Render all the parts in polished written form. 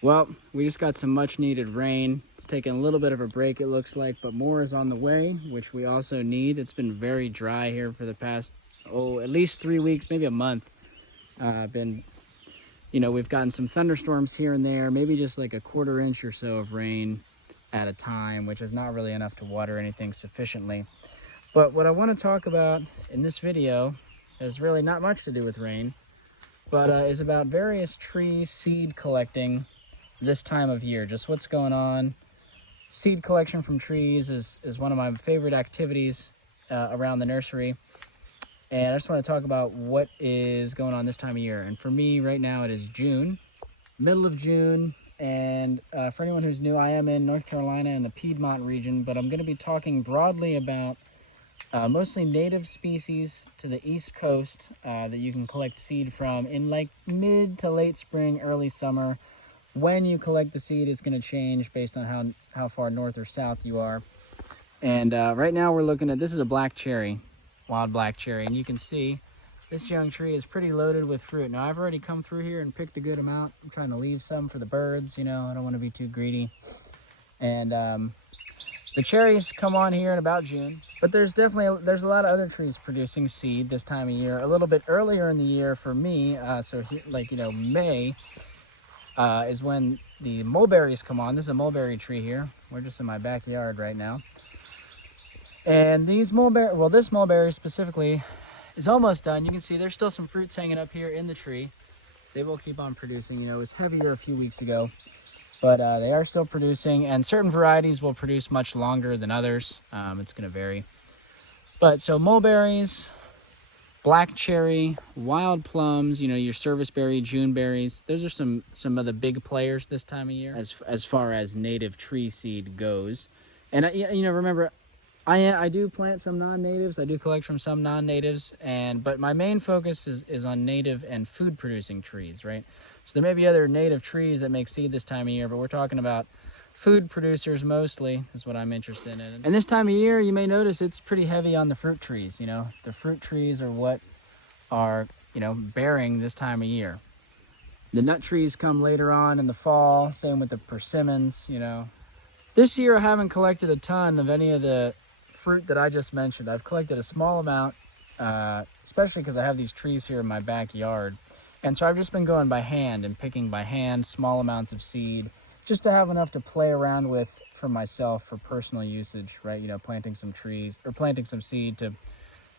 Well, we just got some much needed rain. It's taken a little bit of a break, it looks like, but more is on the way, which we also need. It's been very dry here for the past, at least 3 weeks, maybe a month. We've gotten some thunderstorms here and there, maybe just like a quarter inch or so of rain at a time, which is not really enough to water anything sufficiently. But what I want to talk about in this video has really not much to do with rain, but is about various tree seed collecting this time of year, just what's going on. Seed collection from trees is one of my favorite activities around the nursery. And I just want to talk about what is going on this time of year. And for me right now, it is June, middle of June. And for anyone who's new, I am in North Carolina in the Piedmont region, but I'm going to be talking broadly about mostly native species to the East Coast that you can collect seed from in like mid to late spring, early summer. When you collect the seed is going to change based on how far north or south you are. And right now we're looking at, this is a black cherry, wild black cherry. And you can see this young tree is pretty loaded with fruit. Now I've already come through here and picked a good amount. I'm trying to leave some for the birds, I don't want to be too greedy. And the cherries come on here in about June, but there's a lot of other trees producing seed this time of year, a little bit earlier in the year for me. May is when the mulberries come on. This is a mulberry tree here. We're just in my backyard right now. And this mulberry specifically is almost done. You can see there's still some fruits hanging up here in the tree. They will keep on producing. It was heavier a few weeks ago, but they are still producing, and certain varieties will produce much longer than others. It's going to vary. But so mulberries, black cherry, wild plums, your serviceberry, June berries. Those are some of the big players this time of year as far as native tree seed goes. And remember, I do plant some non-natives. I do collect from some non-natives, but my main focus is on native and food producing trees, right? So there may be other native trees that make seed this time of year, but we're talking about food producers mostly is what I'm interested in. And this time of year, you may notice it's pretty heavy on the fruit trees. The fruit trees are what are, bearing this time of year. The nut trees come later on in the fall, same with the persimmons, This year I haven't collected a ton of any of the fruit that I just mentioned. I've collected a small amount, especially because I have these trees here in my backyard. And so I've just been going by hand and picking by hand small amounts of seed, just to have enough to play around with for myself for personal usage, right? Planting some trees or planting some seed to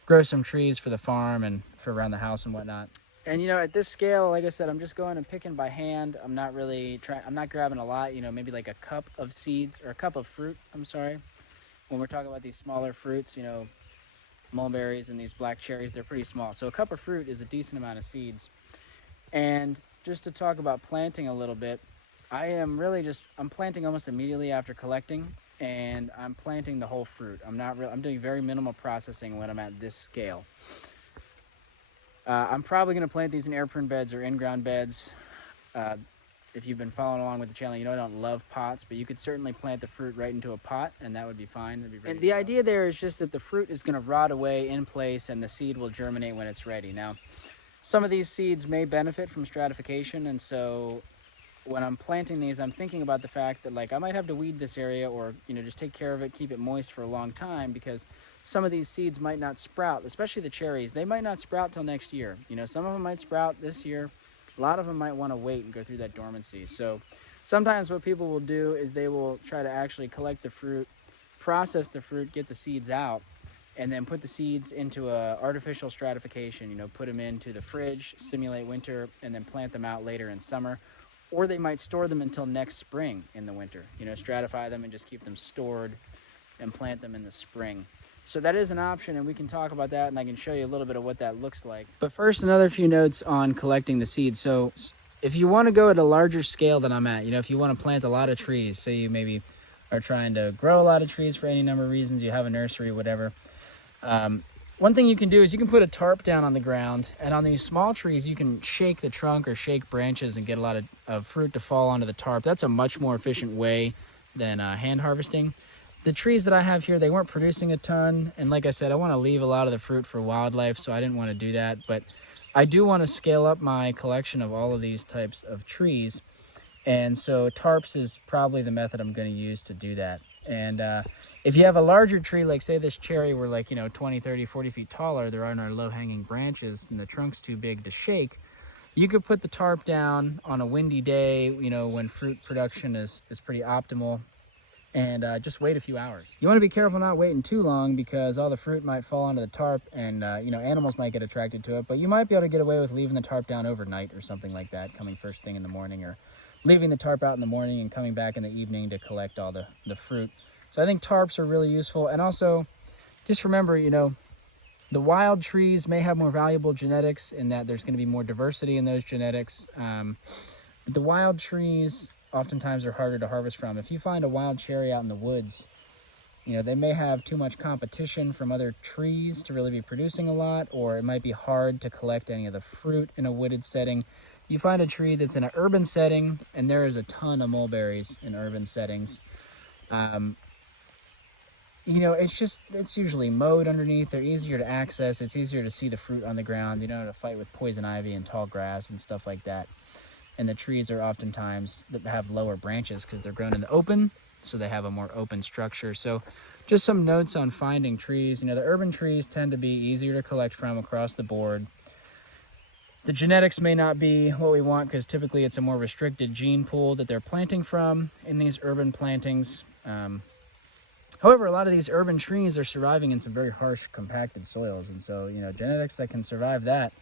grow some trees for the farm and for around the house and whatnot. And at this scale, like I said, I'm just going and picking by hand. I'm not grabbing a lot, maybe like a cup of seeds or a cup of fruit, I'm sorry. When we're talking about these smaller fruits, mulberries and these black cherries, they're pretty small. So a cup of fruit is a decent amount of seeds. And just to talk about planting a little bit, I'm planting almost immediately after collecting, and I'm planting the whole fruit. I'm doing very minimal processing when I'm at this scale. I'm probably going to plant these in air-prune beds or in-ground beds. If you've been following along with the channel, I don't love pots, but you could certainly plant the fruit right into a pot, and that would be fine. And the idea there is just that the fruit is going to rot away in place, and the seed will germinate when it's ready. Now, some of these seeds may benefit from stratification, and so when I'm planting these, I'm thinking about the fact that I might have to weed this area or just take care of it, keep it moist for a long time, because some of these seeds might not sprout, especially the cherries. They might not sprout till next year. Some of them might sprout this year. A lot of them might want to wait and go through that dormancy. So sometimes what people will do is they will try to actually collect the fruit, process the fruit, get the seeds out, and then put the seeds into a artificial stratification, put them into the fridge, simulate winter, and then plant them out later in summer. Or they might store them until next spring in the winter, stratify them and just keep them stored and plant them in the spring. So that is an option, and we can talk about that, and I can show you a little bit of what that looks like. But first, another few notes on collecting the seeds. So if you want to go at a larger scale than I'm at, if you want to plant a lot of trees, say you maybe are trying to grow a lot of trees for any number of reasons, you have a nursery, whatever. One thing you can do is you can put a tarp down on the ground, and on these small trees, you can shake the trunk or shake branches and get a lot of fruit to fall onto the tarp. That's a much more efficient way than hand harvesting. The trees that I have here, they weren't producing a ton, and like I said, I want to leave a lot of the fruit for wildlife, so I didn't want to do that, but I do want to scale up my collection of all of these types of trees. And so tarps is probably the method I'm going to use to do that. And if you have a larger tree, like say this cherry were like, 20, 30, 40 feet taller, there are no low-hanging branches and the trunk's too big to shake, you could put the tarp down on a windy day, when fruit production is pretty optimal, and just wait a few hours. You want to be careful not waiting too long because all the fruit might fall onto the tarp and, animals might get attracted to it, but you might be able to get away with leaving the tarp down overnight or something like that, coming first thing in the morning, or leaving the tarp out in the morning and coming back in the evening to collect all the fruit. So I think tarps are really useful. And also, just remember, the wild trees may have more valuable genetics in that there's going to be more diversity in those genetics. But the wild trees oftentimes are harder to harvest from. If you find a wild cherry out in the woods, they may have too much competition from other trees to really be producing a lot, or it might be hard to collect any of the fruit in a wooded setting. You find a tree that's in an urban setting, and there is a ton of mulberries in urban settings. It's usually mowed underneath. They're easier to access. It's easier to see the fruit on the ground. You don't have to fight with poison ivy and tall grass and stuff like that. And the trees are oftentimes that have lower branches because they're grown in the open, so they have a more open structure. So just some notes on finding trees. The urban trees tend to be easier to collect from across the board. The genetics may not be what we want because typically it's a more restricted gene pool that they're planting from in these urban plantings. However, a lot of these urban trees are surviving in some very harsh compacted soils. And so, genetics that can survive that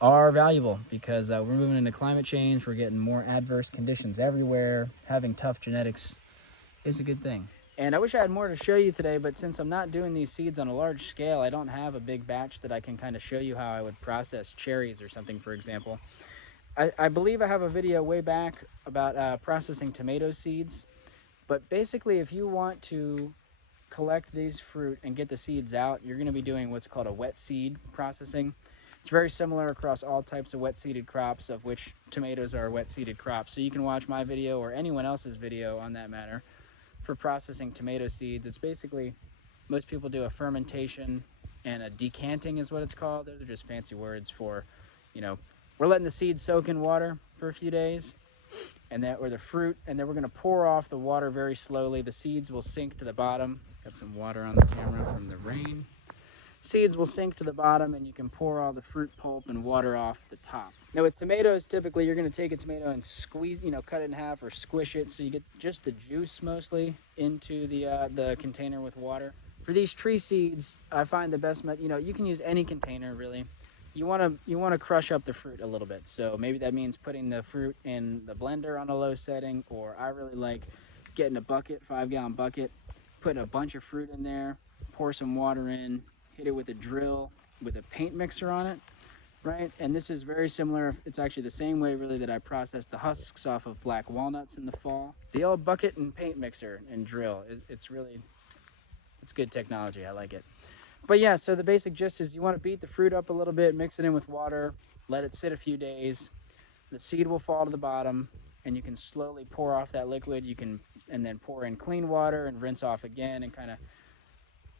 are valuable because we're moving into climate change. We're getting more adverse conditions everywhere. Having tough genetics is a good thing. And I wish I had more to show you today, but since I'm not doing these seeds on a large scale, I don't have a big batch that I can kind of show you how I would process cherries or something, for example. I believe I have a video way back about processing tomato seeds. But basically, if you want to collect these fruit and get the seeds out, you're going to be doing what's called a wet seed processing. It's very similar across all types of wet seeded crops, of which tomatoes are a wet seeded crop. So you can watch my video or anyone else's video on that matter for processing tomato seeds. It's basically, most people do a fermentation and a decanting is what it's called. Those are just fancy words for, we're letting the seeds soak in water for a few days, or the fruit, and then we're going to pour off the water very slowly. The seeds will sink to the bottom. Got some water on the camera from the rain. Seeds will sink to the bottom, and you can pour all the fruit pulp and water off the top. Now with tomatoes, typically you're going to take a tomato and squeeze, cut it in half or squish it so you get just the juice mostly into the container with water. For these tree seeds, I find the best method, you can use any container really. You want to crush up the fruit a little bit. So maybe that means putting the fruit in the blender on a low setting, or I really like getting a bucket, 5-gallon bucket, putting a bunch of fruit in there, pour some water in, hit it with a drill with a paint mixer on it, right? And this is very similar. It's actually the same way really that I process the husks off of black walnuts in the fall. The old bucket and paint mixer and drill, it's good technology. I like it. But yeah, so the basic gist is you want to beat the fruit up a little bit, mix it in with water, let it sit a few days. The seed will fall to the bottom, and you can slowly pour off that liquid. And then pour in clean water and rinse off again, and kind of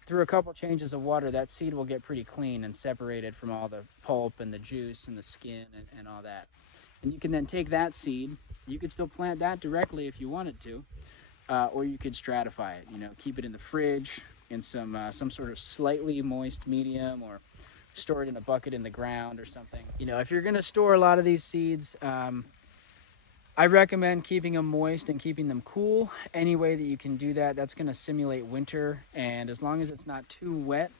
through a couple changes of water, that seed will get pretty clean and separated from all the pulp and the juice and the skin and all that. And you can then take that seed, you could still plant that directly if you wanted to, or you could stratify it, keep it in the fridge in some sort of slightly moist medium, or store it in a bucket in the ground or something. If you're going to store a lot of these seeds, I recommend keeping them moist and keeping them cool. Any way that you can do that, that's going to simulate winter, and as long as it's not too wet,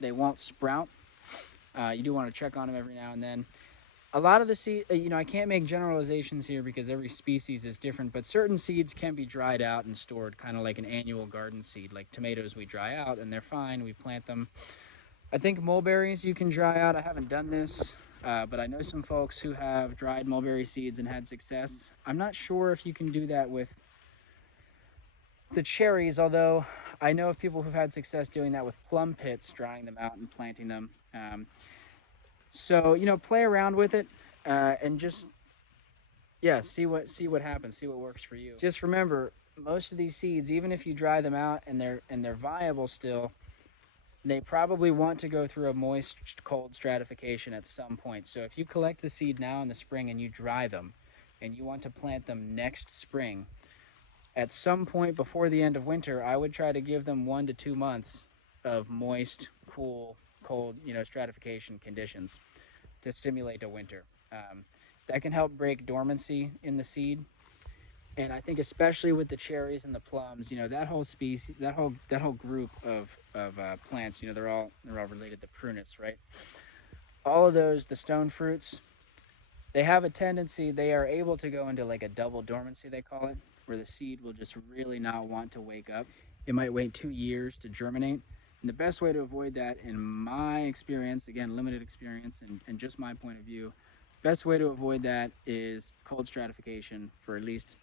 they won't sprout. You do want to check on them every now and then. A lot of the seed, I can't make generalizations here because every species is different, but certain seeds can be dried out and stored, kind of like an annual garden seed. Like tomatoes, we dry out and they're fine, we plant them. I think mulberries you can dry out. I haven't done this, but I know some folks who have dried mulberry seeds and had success. I'm not sure if you can do that with the cherries, although I know of people who've had success doing that with plum pits, drying them out and planting them. So, play around with it and just, see what happens, see what works for you. Just remember, most of these seeds, even if you dry them out and they're viable still, they probably want to go through a moist, cold stratification at some point. So if you collect the seed now in the spring and you dry them, and you want to plant them next spring, at some point before the end of winter, I would try to give them 1 to 2 months of moist, cool, cold, stratification conditions to stimulate a winter. That can help break dormancy in the seed. And I think especially with the cherries and the plums, that whole species, that whole group of plants, they're all related to prunus, right? All of those, the stone fruits, they have a tendency, they are able to go into like a double dormancy, they call it, where the seed will just really not want to wake up. It might wait 2 years to germinate. And the best way to avoid that, in my experience, again, limited experience and just my point of view, best way to avoid that is cold stratification for at least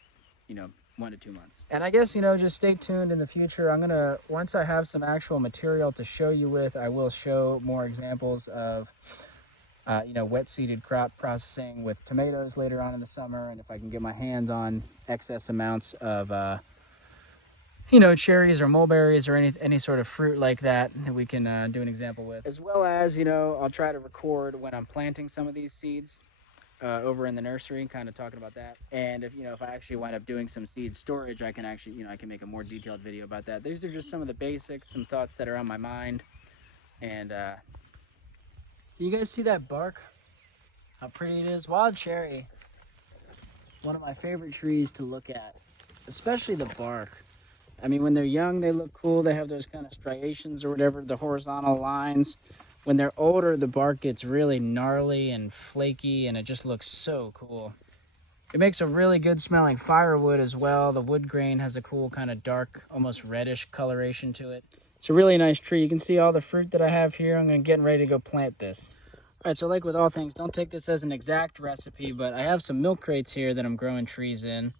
1 to 2 months. And I guess, just stay tuned in the future. I'm gonna, once I have some actual material to show you with, I will show more examples of wet seeded crop processing with tomatoes later on in the summer. And if I can get my hands on excess amounts of cherries or mulberries or any sort of fruit like that we can do an example with, as well as I'll try to record when I'm planting some of these seeds over in the nursery, kind of talking about that. And if I actually wind up doing some seed storage, I can actually I can make a more detailed video about that. These are just some of the basics, some thoughts that are on my mind. And you guys see that bark? How pretty it is. Wild cherry, one of my favorite trees to look at, especially the bark. I mean, when they're young, they look cool. They have those kind of striations or whatever, the horizontal lines. When they're older, the bark gets really gnarly and flaky, and it just looks so cool. It makes a really good smelling firewood as well. The wood grain has a cool kind of dark, almost reddish coloration to it. It's a really nice tree. You can see all the fruit that I have here. I'm getting ready to go plant this. All right, so like with all things, don't take this as an exact recipe, but I have some milk crates here that I'm growing trees in.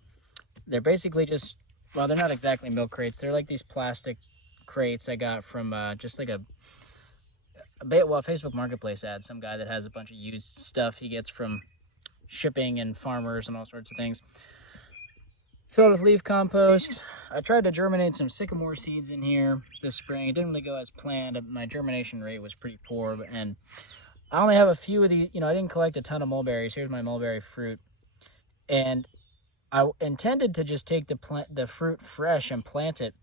They're basically just, well, they're not exactly milk crates. They're like these plastic crates I got from just like a Facebook Marketplace ad. Some guy that has a bunch of used stuff he gets from shipping and farmers and all sorts of things. Filled with leaf compost. I tried to germinate some sycamore seeds in here this spring. It didn't really go as planned. My germination rate was pretty poor, and I only have a few of these. I didn't collect a ton of mulberries. Here's my mulberry fruit, and I intended to just take the fruit fresh and plant it,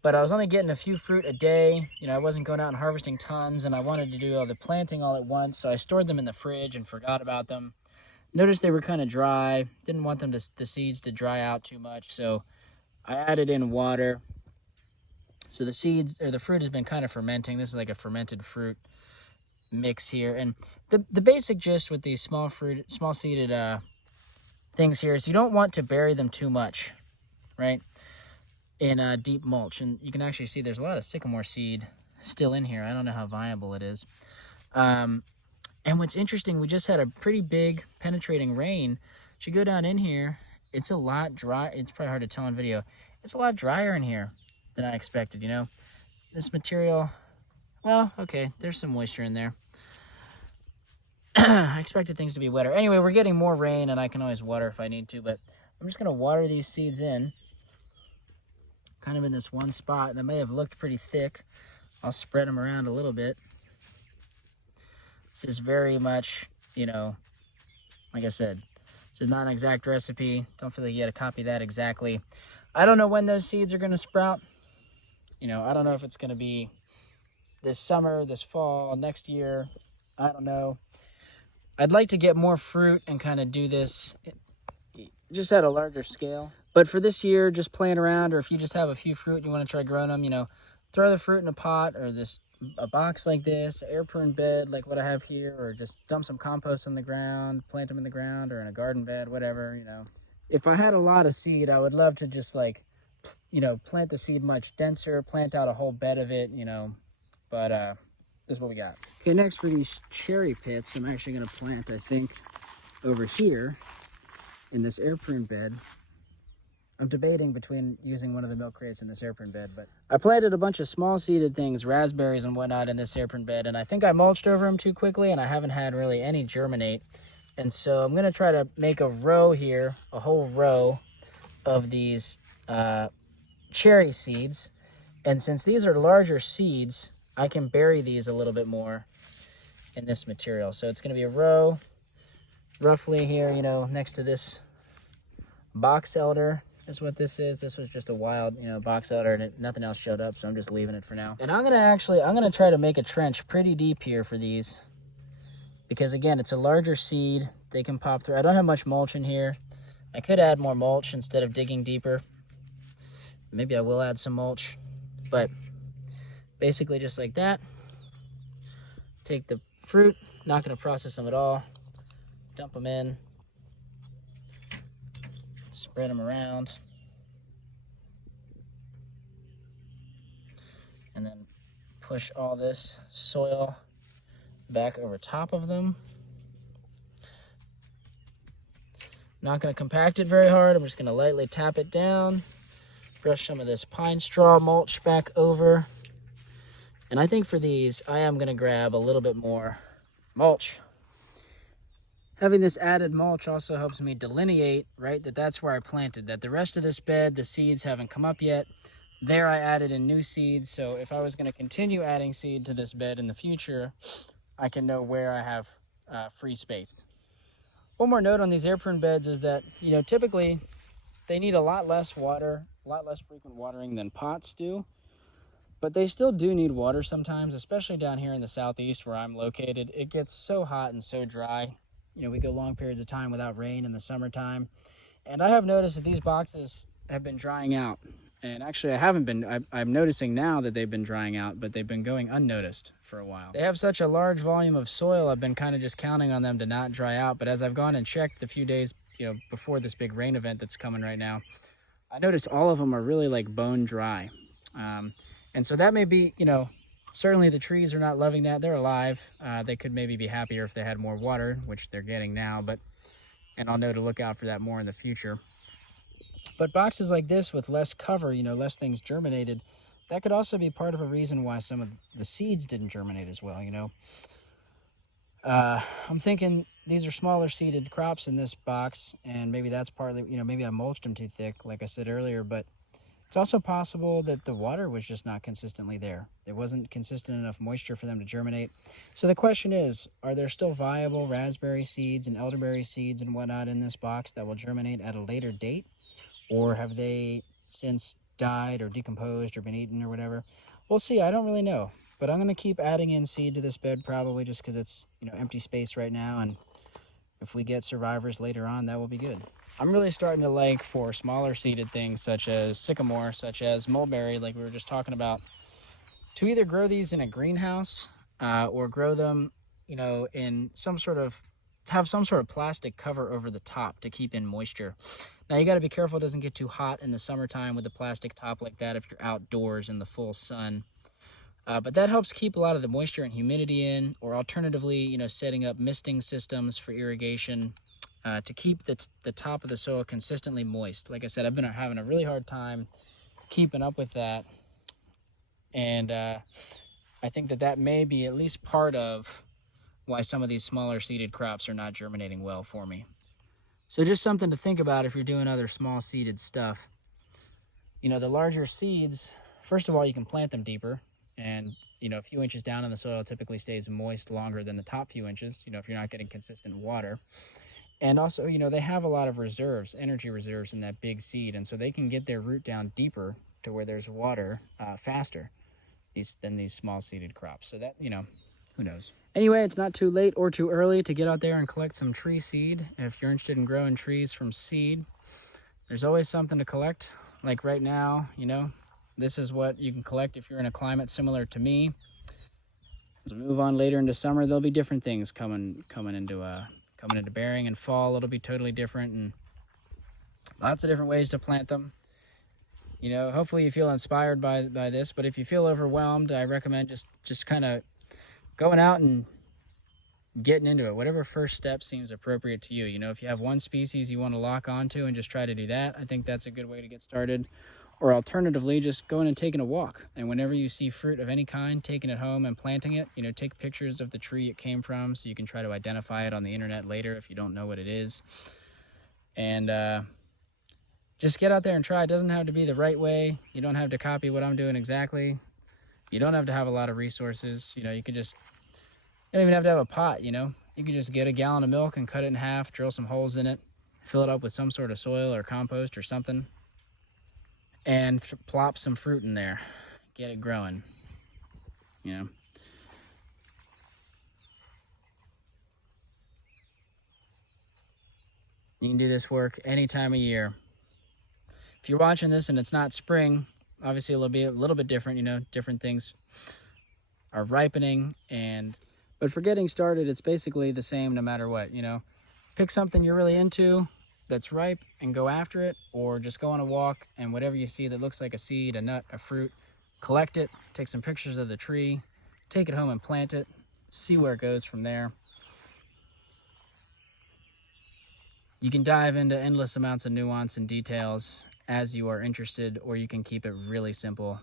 but I was only getting a few fruit a day. I wasn't going out and harvesting tons, and I wanted to do all the planting all at once, so I stored them in the fridge and forgot about them. Noticed they were kind of dry. Didn't want them the seeds to dry out too much, so I added in water. So the seeds, or the fruit, has been kind of fermenting. This is like a fermented fruit mix here. And the basic gist with these small seeded things here is you don't want to bury them too much, right, in deep mulch. And you can actually see there's a lot of sycamore seed still in here. I don't know how viable it is. And what's interesting, we just had a pretty big penetrating rain. If you go down in here, it's a lot dry. It's probably hard to tell on video. It's a lot drier in here than I expected, This material, well, okay, there's some moisture in there. I expected things to be wetter. Anyway, we're getting more rain, and I can always water if I need to, but I'm just going to water these seeds in, kind of in this one spot. That may have looked pretty thick. I'll spread them around a little bit. This is very much, like I said, this is not an exact recipe. Don't feel like you got to copy that exactly. I don't know when those seeds are going to sprout. I don't know if it's going to be this summer, this fall, next year. I don't know. I'd like to get more fruit and kind of do this just at a larger scale. But for this year, just playing around, or if you just have a few fruit and you want to try growing them, throw the fruit in a pot or a box like this, air prune bed like what I have here, or just dump some compost on the ground, plant them in the ground or in a garden bed, whatever, If I had a lot of seed, I would love to just plant the seed much denser, plant out a whole bed of it, but this is what we got. Okay, next for these cherry pits, I'm actually going to plant, I think, over here in this air prune bed. I'm debating between using one of the milk crates in this air prune bed, but I planted a bunch of small seeded things, raspberries and whatnot, in this air prune bed, and I think I mulched over them too quickly, and I haven't had really any germinate. And so I'm going to try to make a row here, a whole row of these cherry seeds. And since these are larger seeds, I can bury these a little bit more in this material. So it's going to be a row roughly here, you know, next to this box elder is what this is. This was just a wild, you know, box elder, and nothing else showed up, so I'm just leaving it for now. And I'm gonna try to make a trench pretty deep here for these, because again, it's a larger seed. They can pop through. I don't have much mulch in here. I could add more mulch instead of digging deeper. Maybe I will add some mulch, but basically just like that. Take the fruit, not gonna process them at all. Dump them in, spread them around, and then push all this soil back over top of them. Not going to compact it very hard. I'm just going to lightly tap it down, brush some of this pine straw mulch back over. And I think for these, I am going to grab a little bit more mulch. Having this added mulch also helps me delineate, right, that's where I planted, that the rest of this bed, the seeds haven't come up yet. There I added in new seeds, so if I was going to continue adding seed to this bed in the future, I can know where I have free space. One more note on these air prune beds is that, you know, typically they need a lot less water, a lot less frequent watering than pots do, but they still do need water sometimes, especially down here in the southeast where I'm located. It gets so hot and so dry. You know, we go long periods of time without rain in the summertime, and I have noticed that these boxes have been drying out. And actually, I haven't been. I'm noticing now that they've been drying out, but they've been going unnoticed for a while. They have such a large volume of soil, I've been kind of just counting on them to not dry out. But as I've gone and checked the few days, you know, before this big rain event that's coming right now, I noticed all of them are really like bone dry. And so that may be, you know, certainly the trees are not loving that. They're alive. They could maybe be happier if they had more water, which they're getting now. And I'll know to look out for that more in the future. But boxes like this with less cover, you know, less things germinated, that could also be part of a reason why some of the seeds didn't germinate as well, you know. I'm thinking these are smaller seeded crops in this box, and maybe that's partly, you know, maybe I mulched them too thick, like I said earlier, but it's also possible that the water was just not consistently there. There wasn't consistent enough moisture for them to germinate. So the question is, are there still viable raspberry seeds and elderberry seeds and whatnot in this box that will germinate at a later date? Or have they since died or decomposed or been eaten or whatever? We'll see. I don't really know. But I'm going to keep adding in seed to this bed probably just because it's, you know, empty space right now. And if we get survivors later on, that will be good. I'm really starting to like for smaller seeded things such as sycamore, such as mulberry, like we were just talking about, to either grow these in a greenhouse or grow them, you know, in some sort of, to have some sort of plastic cover over the top to keep in moisture. Now you got to be careful it doesn't get too hot in the summertime with a plastic top like that if you're outdoors in the full sun. But that helps keep a lot of the moisture and humidity in, or alternatively, you know, setting up misting systems for irrigation to keep the top of the soil consistently moist. Like I said, I've been having a really hard time keeping up with that. And I think that may be at least part of why some of these smaller seeded crops are not germinating well for me. So just something to think about if you're doing other small seeded stuff. You know, the larger seeds, first of all, you can plant them deeper, and, you know, a few inches down in the soil typically stays moist longer than the top few inches, you know, if you're not getting consistent water. And also, you know, they have a lot of reserves, energy reserves in that big seed, and so they can get their root down deeper to where there's water faster than these small seeded crops. So that, you know, who knows? Anyway, it's not too late or too early to get out there and collect some tree seed. If you're interested in growing trees from seed, there's always something to collect. Like right now, you know, this is what you can collect if you're in a climate similar to me. As we move on later into summer, there'll be different things coming into bearing. In fall, it'll be totally different, and lots of different ways to plant them. You know, hopefully you feel inspired by this, but if you feel overwhelmed, I recommend just kind of going out and getting into it. Whatever first step seems appropriate to you. You know, if you have one species you want to lock onto and just try to do that, I think that's a good way to get started. Or alternatively, just going and taking a walk. And whenever you see fruit of any kind, taking it home and planting it, you know, take pictures of the tree it came from so you can try to identify it on the internet later if you don't know what it is. And just get out there and try. It doesn't have to be the right way. You don't have to copy what I'm doing exactly. You don't have to have a lot of resources. You know, you don't even have to have a pot, you know. You can just get a gallon of milk and cut it in half, drill some holes in it, fill it up with some sort of soil or compost or something, and plop some fruit in there. Get it growing, you know. You can do this work any time of year. If you're watching this and it's not spring, obviously it'll be a little bit different, you know, different things are ripening. But for getting started, it's basically the same no matter what, you know. Pick something you're really into that's ripe and go after it, or just go on a walk and whatever you see that looks like a seed, a nut, a fruit, collect it, take some pictures of the tree, take it home and plant it, see where it goes from there. You can dive into endless amounts of nuance and details as you are interested, or you can keep it really simple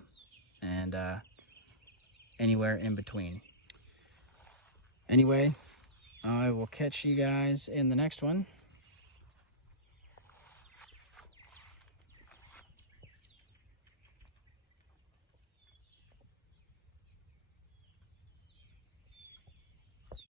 and anywhere in between. Anyway, I will catch you guys in the next one.